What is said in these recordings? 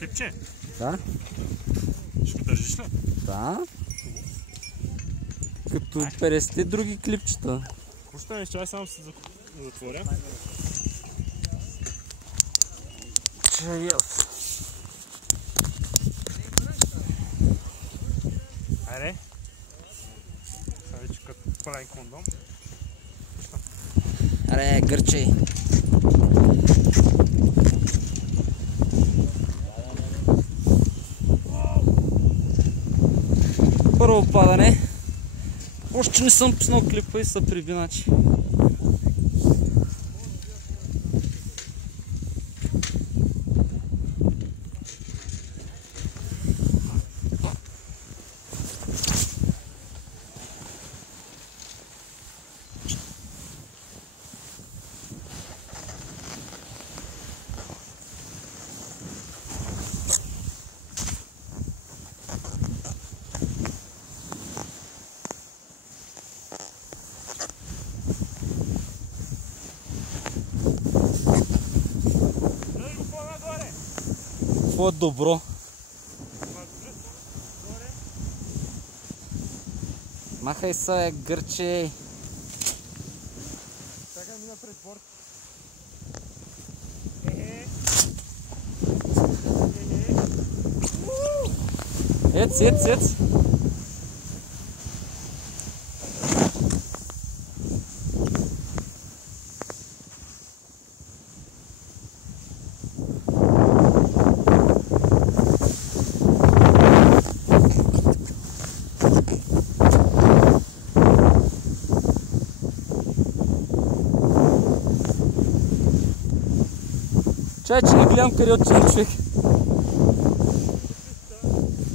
Клипче? Да. Ще го държиш ли? Да. Като 50 други клипчета. Пускай, чай само се затворя. Чайос. Айде. Сега вече като пълен кондом. Аре, гърчей. Първо падане. Още не съм пуснал клипа и са прибиначи. Какво е добро? Махай се, гърче! Чакай мина пред борт. Ец, ец, ец! Чай, че не гледам къде отива човек.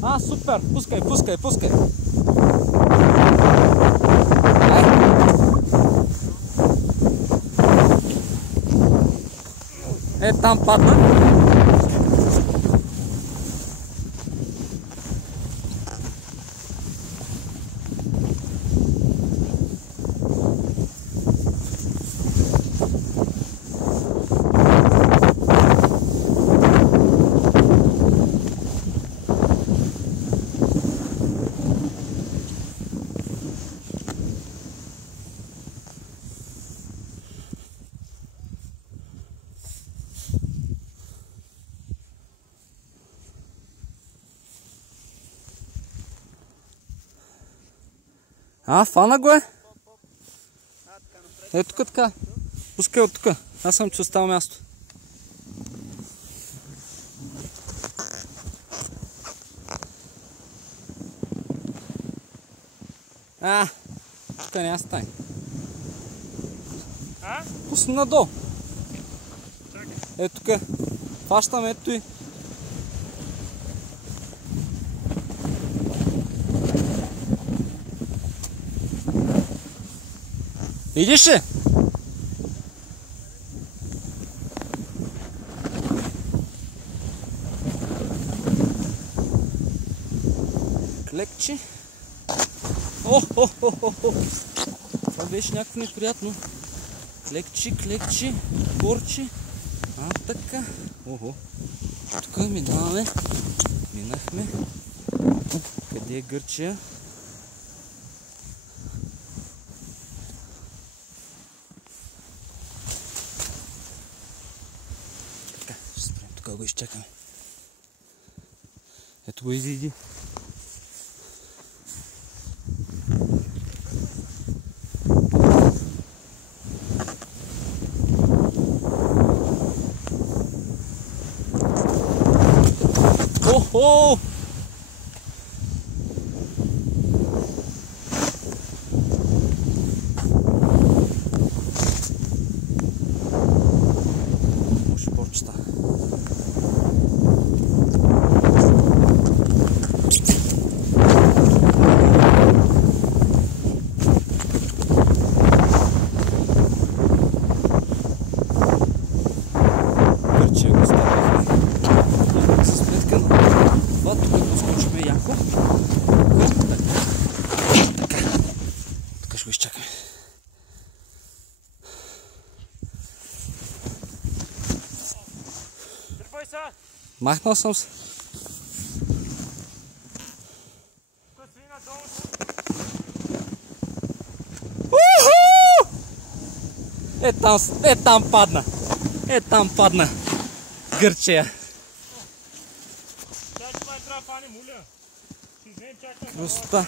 А, супер! Пускай, пускай, пускай! Е, там падна. А, фана го е? Ето тук така. Пускай от тук. Аз съм че остава място. А, тук няма стане. Пусни надолу. Ето тук. Фащам ето и. Видиш ли? Клекче. Това беше някакво неприятно. Клекче, клекче, корче. А, така. Тук минаваме. Минахме. Къде е Гърчия? Тук го изчакаме. Ето го изиди. Охо! Шпорчета. Гърчия го ставихме. С сметка на това тук Махнал съм се. Там падна. Там падна. Гърчия. Красота.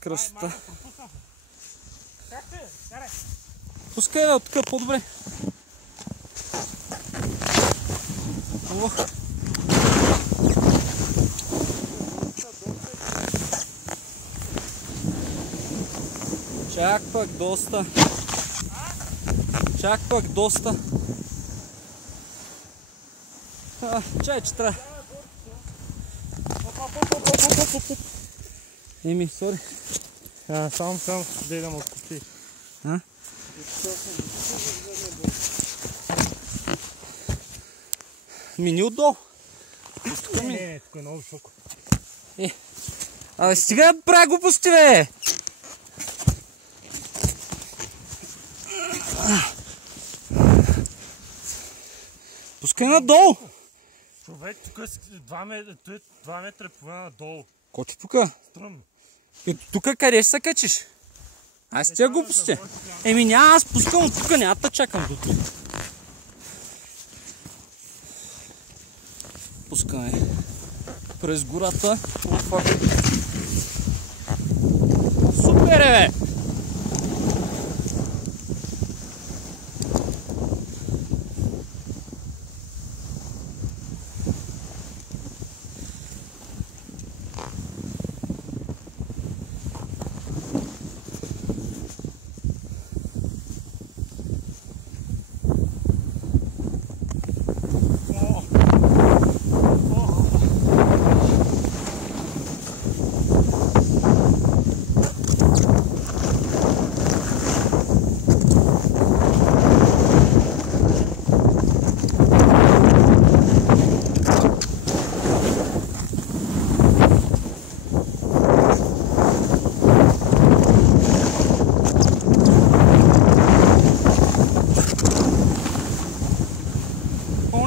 Красота. Пускай от тук по-добре. Чак пък доста. Чак пък доста. Чай, че трябва. Еми, сори. Само гледам от купи. Мини отдолу. Не, тук е много високо. Абе, стига да прави глупости, бе! Пускай надолу! Човек, тук е 2 метра и половина надолу. Ко ти пука? Стръмно. Тук къде ще се качиш? Аз с тия глупости. Еми няма, аз пускам от тук, няма да чакам до тук. Пускаме през гората. Супер е, бе!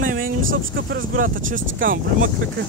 Не ми се пуска през гората, често ти казвам, блюма крака.